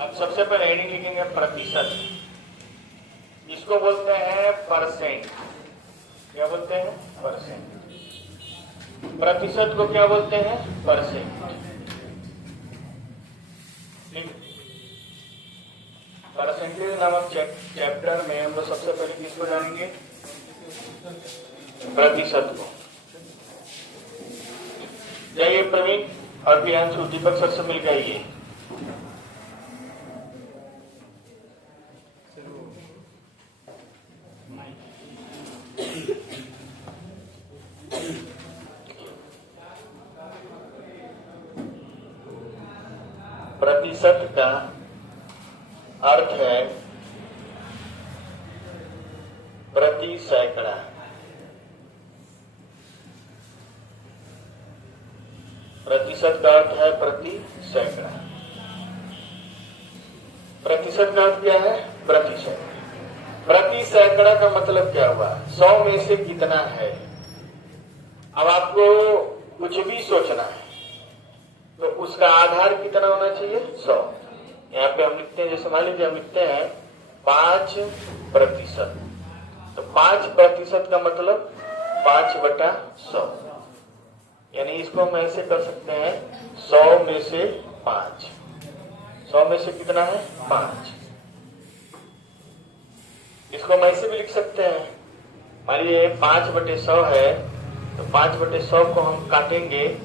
अब सबसे पहले हेडिंग लिखेंगे प्रतिशत। इसको बोलते हैं परसेंट। क्या बोलते हैं? परसेंट। प्रतिशत को क्या बोलते हैं? परसेंट। परसेंटेज नामक चैप्टर में हम लोग सबसे पहले किसको जानेंगे? प्रतिशत को। जाइए प्रवीण और प्रियांशु, दीपक सर से मिल गए। प्रतिशत का अर्थ है प्रति सैकड़ा। प्रतिशत का अर्थ है प्रति सैकड़ा। प्रतिशत का अर्थ क्या है? प्रतिशत। प्रति सैकड़ा का मतलब क्या हुआ? 100 में से कितना है। अब आपको कुछ भी सोचना है तो उसका आधार कितना होना चाहिए? 100। यहाँ पे हम लिखते हैं, जैसे मान लीजिए हम लिखते हैं 5%। तो 5% का मतलब 5/100। यानी इसको हम ऐसे कर सकते हैं 100 में से 5। 100 में से कितना है? 5। इसको हम ऐसे भी लिख सकते हैं, मान लीजिए 5/100 है तो 5/100 को हम काटेंगे,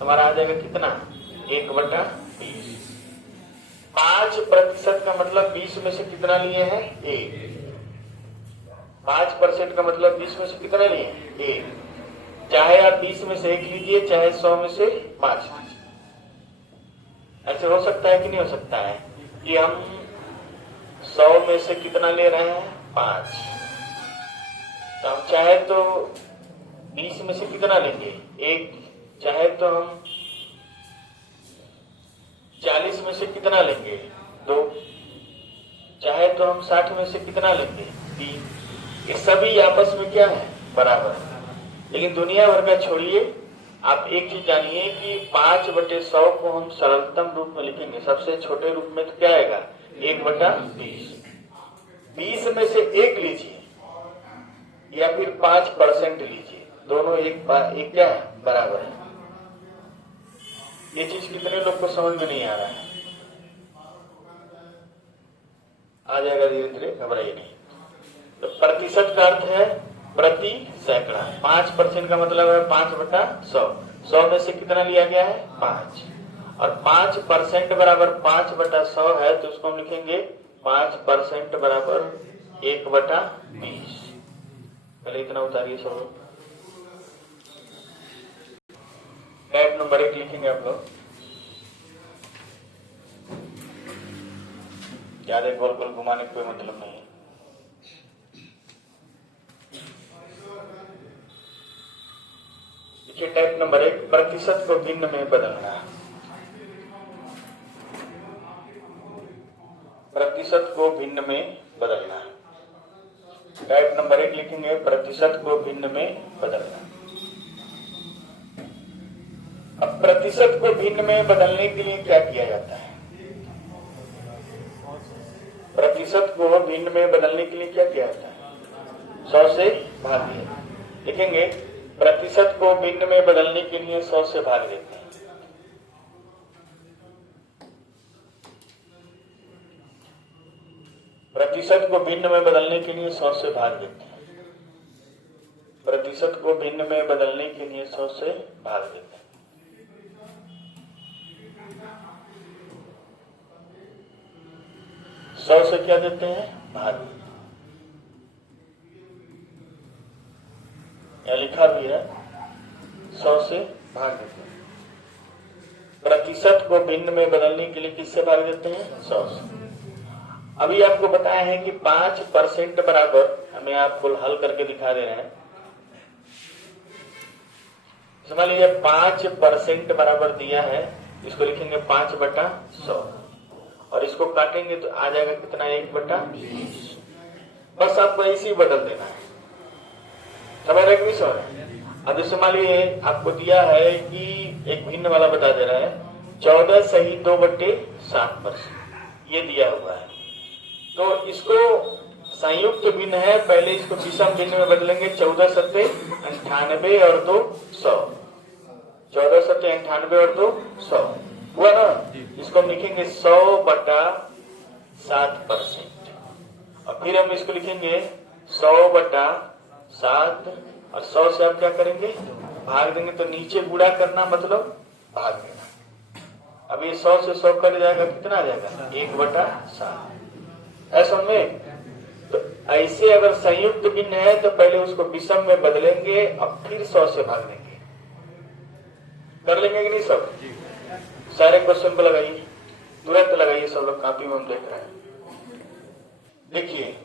हमारा आ जाएगा कितना? 1/20। 5% का मतलब 20 में से कितना लिए हैं? 1। 5% का मतलब 20 में से कितना लिए? 1। चाहे आप 20 में से 1 लीजिए, चाहे 100 में से 5 लीजिए। ऐसे हो सकता है कि नहीं हो सकता है कि हम 100 में से कितना ले रहे हैं? 5। तो हम चाहे तो 20 में से कितना लेंगे? 1। चाहे तो हम 40 में से कितना लेंगे? 2। चाहे तो हम 60 में से कितना लेंगे? 3। ये सभी आपस में क्या है? बराबर। लेकिन दुनिया भर का छोड़िए, आप एक चीज जानिए कि 5/100 को हम सरलतम रूप में लिखेंगे। सबसे छोटे रूप में तो क्या आएगा? 1/20। 20 में से 1 लीजिए या फिर 5% लीजिए, दोनों एक क्या है? बराबर है। ये चीज कितने लोग को समझ में नहीं आ रहा है? आ जाएगा धीरे धीरे, घबराइए नहीं। तो प्रतिशत का अर्थ है प्रति सैकड़ा। 5% का मतलब है 5/100। 100 में से कितना लिया गया है? 5। और 5% बराबर 5/100 है तो उसको हम लिखेंगे 5% बराबर 1/20। पहले इतना उतारिए सब लोग। टाइप नंबर 1 लिखेंगे आप लोग। ज्यादा गोल गोल घुमाने का कोई मतलब नहीं है। देखिए टाइप नंबर 1, प्रतिशत को भिन्न में बदलना। प्रतिशत को भिन्न में बदलना। टाइप नंबर 1 लिखेंगे प्रतिशत को भिन्न में बदलना। अब प्रतिशत को भिन्न में बदलने के लिए क्या किया जाता है? प्रतिशत को भिन्न में बदलने के लिए क्या किया जाता है? 100 से भाग दिया। लिखेंगे प्रतिशत को भिन्न में बदलने के लिए 100 से भाग देते हैं। प्रतिशत को भिन्न में बदलने के लिए 100 से भाग देते हैं। प्रतिशत को भिन्न में बदलने के लिए 100 से भाग देते हैं। 100 से क्या देते हैं? भाग। या लिखा भी है 100 से भाग देते हैं। प्रतिशत को भिन्न में बदलने के लिए किससे भाग देते हैं? 100 से। अभी आपको बताया है कि 5% बराबर, हमें आपको हल करके दिखा दे रहे हैं। समझ लीजिए 5% बराबर दिया है, इसको लिखेंगे 5/100 और इसको काटेंगे तो आ जाएगा कितना? 1/20। बस आपको ऐसे ही बदल देना है। समझ रहे कि नहीं समझ रहे? अब जैसे मान लीजिए आपको दिया है कि एक भिन्न वाला बता दे रहा है 14 सही 2/7%। ये दिया हुआ है। तो इसको संयुक्त भिन्न है, पहले इसको विषम भिन्न में बदलेंगे। 14 सत्ते 98 और 2 100। 14 सत्ते 98 और 2 100 हुआ ना। इसको हम लिखेंगे 100/7%। और फिर हम इसको लिखेंगे 100/7 और 100 से आप क्या करेंगे, भाग देंगे। तो नीचे गुणा करना मतलब भाग देना। अब ये 100 से 100 कट जाएगा, कितना आ जाएगा 1/7। ऐसा में तो ऐसे अगर संयुक्त भिन्न है तो पहले उसको विषम में बदलेंगे और फिर 100 से भाग देंगे। कर लेंगे कि नहीं सब? सारे क्वेश्चन को लगाइए, तुरंत लगाइए सब लोग, कॉपी में हम देख रहे हैं। देखिए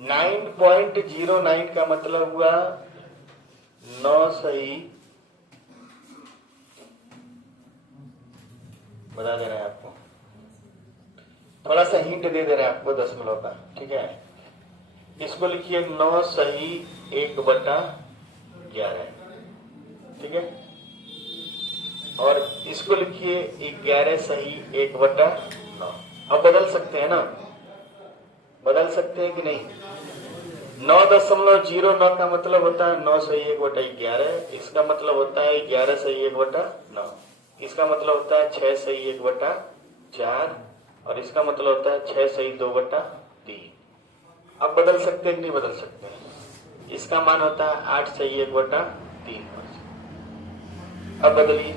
9.09 का मतलब हुआ 9 सही, बता दे रहे हैं आपको, थोड़ा सा हिंट दे दे रहे हैं आपको दशमलव का, ठीक है। इसको लिखिए 9 सही 1/11, ठीक है। और इसको लिखिए 11 सही 1/9। अब बदल सकते हैं ना, बदल सकते हैं कि नहीं? 9.09 का मतलब होता है 9 सही 1/11। इसका मतलब होता है 11 सही 1/9। इसका मतलब होता है 6 सही 1/4 और इसका मतलब होता है 6 सही 2/3। अब बदल सकते हैं कि नहीं बदल सकते हैं? इसका मान होता है 8 सही 1/3। अब बदलिए,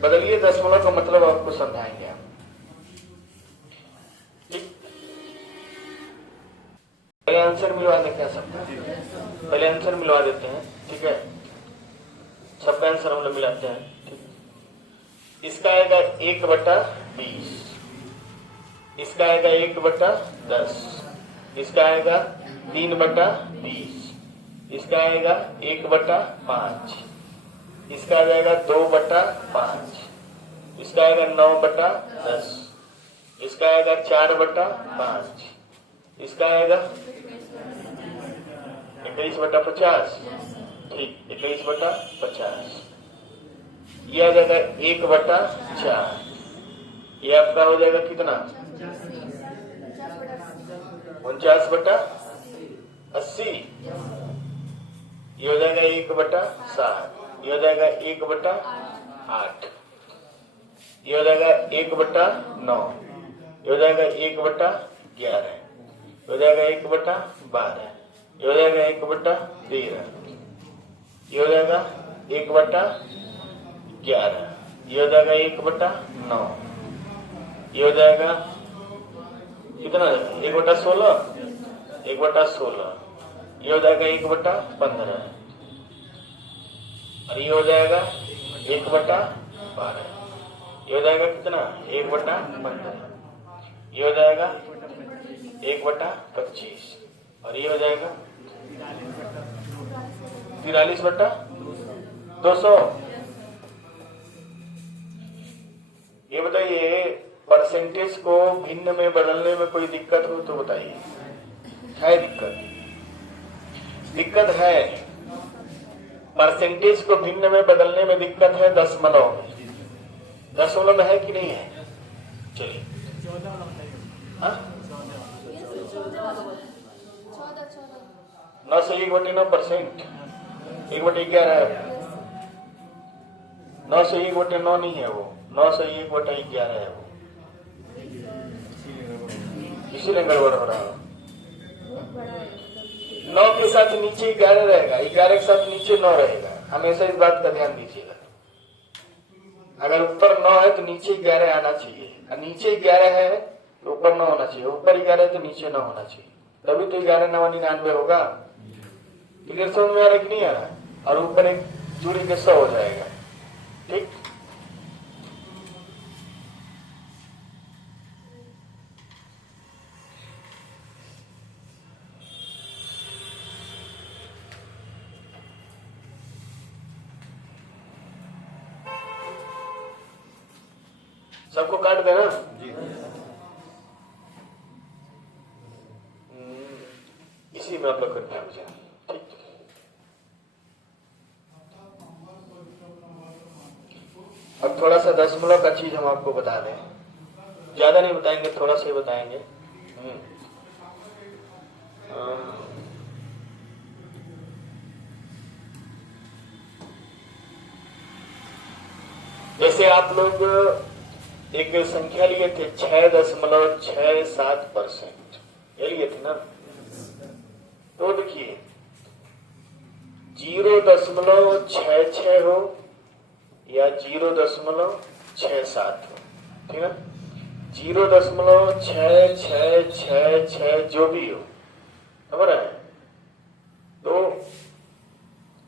बदलिए, दशमलव का मतलब आपको समझाएंगे हम, ठीक। पहले आंसर मिलवा दें क्या सबका? पहले आंसर मिलवा देते हैं, ठीक है। सबका आंसर हम लोग मिलाते हैं, ठीक। इसका आएगा 1/20, इसका आएगा 1/10, इसका आएगा 3/20, इसका आएगा 1/5, इसका आ जाएगा 2/5, इसका आएगा 9/10, इसका आएगा 4/5, इसका आएगा 21/50, ठीक, 21/50। ये आ जाएगा 1/4। ये आपका हो जाएगा कितना? 49/80। ये हो जाएगा 1/7। ये हो जाएगा 1/8। ये हो जाएगा 1/9। ये हो जाएगा 1/11। ये हो जाएगा 1/12। ये हो जाएगा 1/13। ये हो जाएगा 1/11। ये हो जाएगा 1/9। ये हो जाएगा कितना? 1/16। 1/16। ये हो जाएगा 1/15 और ये हो जाएगा 1/12। ये हो जाएगा कितना? 1/15। ये हो जाएगा 1/25 और ये हो जाएगा 43/200। ये बताइए, परसेंटेज को भिन्न में बदलने में कोई दिक्कत हो तो बताइए। है दिक्कत? दिक्कत है। परसेंटेज को भिन्न में बदलने में दिक्कत है दशमलव में। दशमलव में है कि नहीं है? चलिए 9 से 1/9%, 1/11 है। 9 से 1/9 नहीं है वो, 9 से 1/11 है वो, इसीलिए गड़बड़ हो रहा है। 9 के साथ नीचे 11 रहेगा, 11 के साथ नीचे 9 रहेगा। हमेशा इस बात का ध्यान दीजिएगा। अगर ऊपर 9 है तो नीचे 11 आना चाहिए, और नीचे 11 है तो ऊपर 9 होना चाहिए, ऊपर 11 है तो नीचे 9 होना चाहिए, तभी तो 11 9 99 होगा। क्लियर समझ में आ रहा कि नहीं आ रहा? और ऊपर एक जोड़ी के 100 हो जाएगा, ठीक। सबको काट देना। इसी में आप लोग करते हैं, ठीक। अब थोड़ा सा दशमलव का चीज हम आपको बता दें। ज्यादा नहीं बताएंगे, थोड़ा सा ही बताएंगे। जैसे आप लोग एक संख्या लिए थे 6.67%, ये लिए थे ना। तो देखिए 0.66 हो या 0.67 हो, ठीक है। 0.6666 जो भी हो, समझ रहे हैं। तो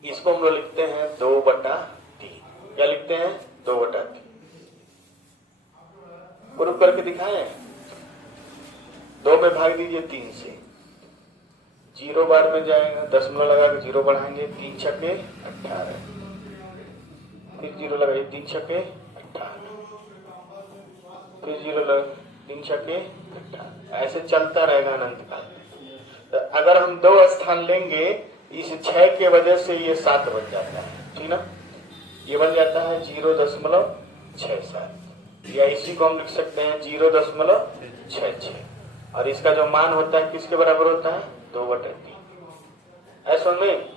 इसको हम लोग लिखते हैं 2/3। क्या लिखते हैं? 2/3। प्रूफ करके दिखाएं। 2 में भाग दीजिए 3 से, 0 बार में जाएगा, दशमलव लगा के 0 बढ़ाएंगे, 3 छक्के 18, फिर 0 लगाइए, 3 छक्के 18, फिर 0 लगा, 3 छक्के 18, ऐसे चलता रहेगा अनंत काल। तो अगर हम 2 स्थान लेंगे, इस 6 के वजह से ये 7 बन जाता है, ठीक ना। ये बन जाता है 0.67, या इसी को हम लिख सकते हैं 0.66, और इसका जो मान होता है किसके बराबर होता है? 2/3। ऐसा में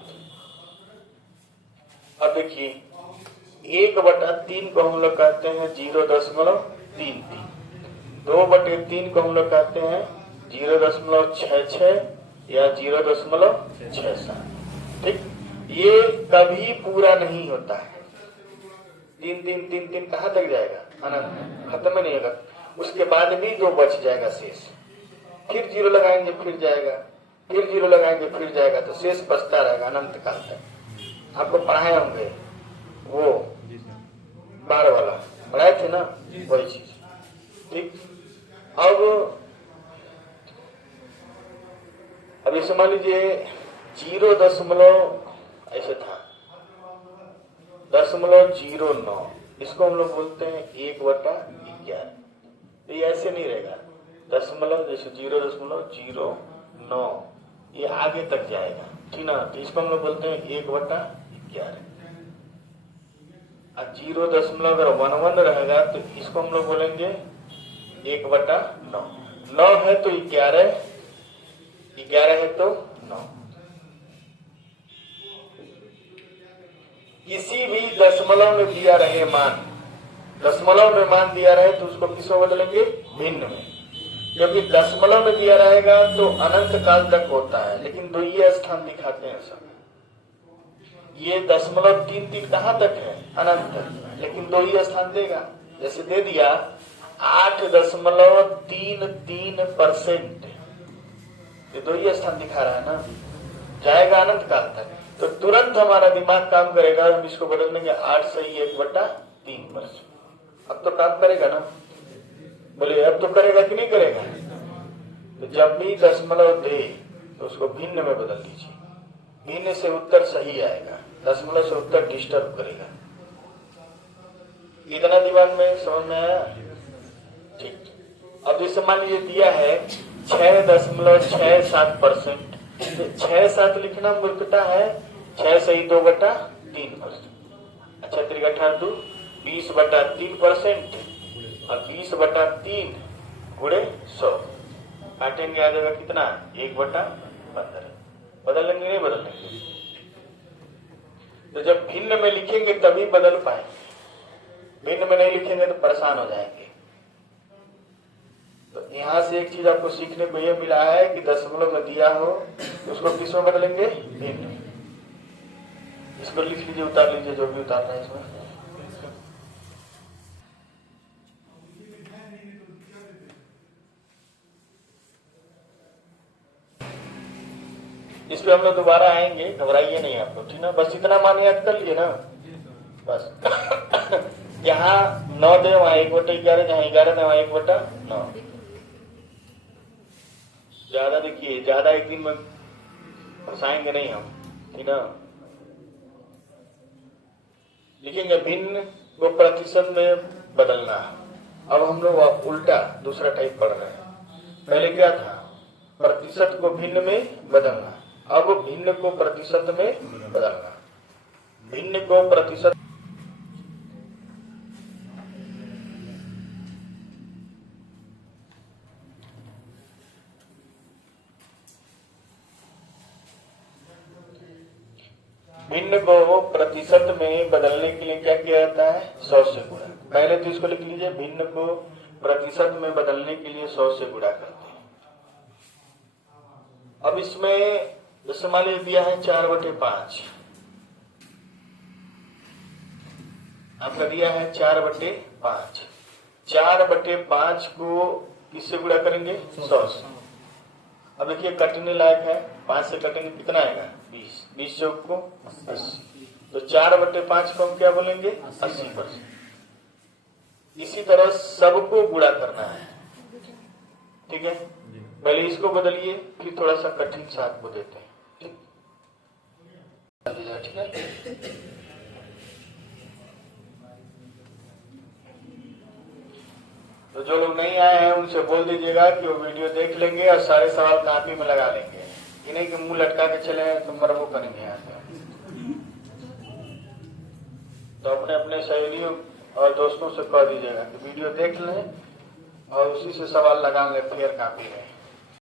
अब देखिए 1/3 को हम लोग कहते हैं 0.33, 2/3 को हम लोग कहते हैं 0.66 या 0.67, ठीक। ये कभी पूरा नहीं होता है। 3 कहाँ तक जाएगा? अनंत, खत्म नहीं होगा। उसके बाद भी 2 बच जाएगा शेष, फिर 0 लगाएंगे फिर जाएगा, फिर 0 लगाएंगे फिर जाएगा, तो शेष बचता रहेगा अनंत काल तक। आपको पढ़ाए होंगे वो 12 वाला, पढ़ाए थे ना, वही चीज, ठीक। अब इसे मान लीजिए 0 ऐसे था 0.09, इसको हम लोग बोलते हैं 1/11। तो ये ऐसे नहीं रहेगा, दशमलव जैसे 0.09, ये आगे तक जाएगा, ठीक ना। तो इसको हम लोग बोलते हैं 1/11। और 0.11 रहेगा तो इसको हम लोग बोलेंगे 1/9। 9 है तो 11, 11 है तो 9। किसी भी दशमलव में दिया रहे मान, दशमलव में मान दिया रहे तो उसको किसमें बदलेंगे? भिन्न में। क्योंकि दशमलव में दिया रहेगा तो अनंत काल तक होता है, लेकिन 2 स्थान दिखाते हैं सब। ये 0.33 कहाँ तक है? अनंत तक, लेकिन 2 स्थान देगा। जैसे दे दिया 8.33%, ये 2 स्थान दिखा रहा है ना, जाएगा अनंत काल तक। तो तुरंत हमारा दिमाग काम करेगा, हम इसको बदल देंगे 8 से 1/3%। अब तो काम करेगा ना, बोले अब तो करेगा कि नहीं करेगा? तो जब भी दशमलव दे तो उसको भिन्न में बदल दीजिए, भिन्न से उत्तर सही आएगा, दशमलव से उत्तर डिस्टर्ब करेगा। इतना दिमाग में समझ में आया? ठीक। अब जैसे मान लीजिए दिया है 6.67%, 6-7 लिखना मूर्खता है, 6 से ही 2/3%। अच्छा, 3 2 20/3%, और 20/3 गुणे 100 काटेंगे, आ जाएगा कितना? 1/15। बदल लेंगे नहीं बदल लेंगे? तो जब भिन्न में लिखेंगे तभी बदल पाएंगे, भिन्न में नहीं लिखेंगे तो परेशान हो जाएंगे। तो यहाँ से एक चीज आपको सीखने को यह मिला है कि दशमलव में दिया हो तो उसको किस में बदलेंगे? भिन्न। इसको लिख लीजिए, उतार लीजिए, जो भी उतारना है इसमें। इस पे हम लोग दोबारा आएंगे, घबराइए नहीं आप लोग, ठीक ना। बस इतना मान याद कर लिए ना, बस। यहाँ 9 दे वहां 1/11, जहाँ 11 दे वहां 1/9। ज्यादा देखिए, ज्यादा एक दिन में फंसाएंगे नहीं हम, ठीक ना। लिखेंगे भिन्न को प्रतिशत में बदलना। अब हम लोग उल्टा दूसरा टाइप पढ़ रहे हैं। पहले क्या था? प्रतिशत को भिन्न में बदलना। अब भिन्न को प्रतिशत में बदलना। भिन्न को प्रतिशत भिन्न को प्रतिशत में बदलने के लिए क्या किया जाता है? 100 से गुणा। पहले तो इसको लिख लीजिए, भिन्न को प्रतिशत में बदलने के लिए 100 से गुणा करते हैं। अब इसमें जैसे मान लीजिए दिया है 4/5, आपका दिया है 4/5। 4/5 को किससे गुणा करेंगे? 100 से। अब देखिए कटने लायक है, 5 से कटेंगे कितना आएगा? 20। 20 चौक को 80। तो 4/5 को हम क्या बोलेंगे? 80%। इसी तरह सबको गुणा करना है, ठीक है। पहले इसको बदलिए, फिर थोड़ा सा कठिन सा आपको देते हैं, ठीक है। तो जो लोग नहीं आए हैं उनसे बोल दीजिएगा कि वो वीडियो देख लेंगे और सारे सवाल कॉपी में लगा लेंगे, कि नहीं कि मुंह लटका के चले तो मरबो करेंगे यहाँ से। तो अपने अपने सहेलियों और दोस्तों से कह दीजिएगा कि वीडियो देख लें और उसी से सवाल लगा लें फेयर कॉपी में।